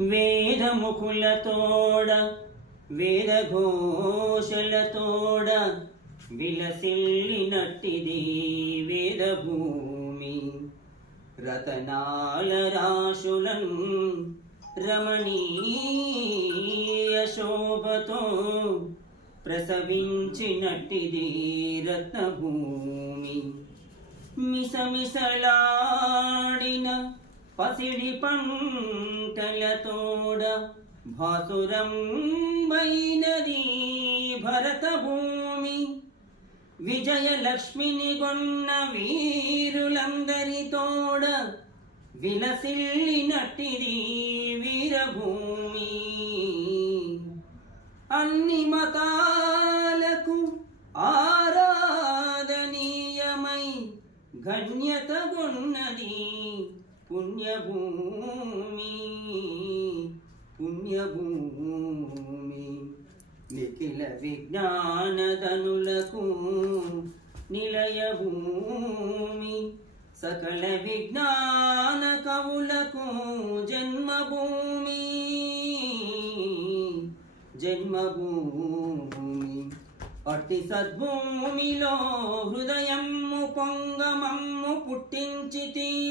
వేదముకులతోడ వేదఘోషలతోడ విలసిల్లినట్టిది వేదభూమి. రతనాల రాశులం రమణీయ శోభతో ప్రసవించినట్టిది రత్నభూమి. మిసమిసలాడిన పసిడి పంటలతోడ భాసురం వైనది భరతభూమి విజయలక్ష్మిని కొన్న వీరులందరితోడ విలసిల్లినట్టిది వీరభూమి. అన్ని మతాలకు ఆరాధనీయమై గణ్యతగొన్నది పుణ్యభూమి పుణ్యభూమి నిఖిల విజ్ఞానధనులకు నిలయభూమి సకల విజ్ఞాన కవులకు జన్మభూమి జన్మభూమి. అట్టి సద్భూమిలో హృదయము పొంగమమ్ము పుట్టించితీవి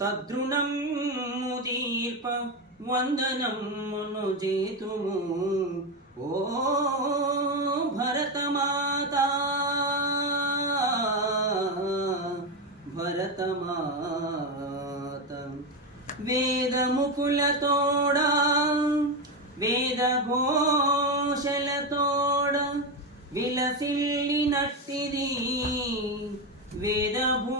తద్రుణము దీర్ప వందనమును చేతుము ఓ భరతమాత భరతమాత. వేదముకులతోడా వేదఘోషలతోడ విలసిల్లినట్టిది వేదభూ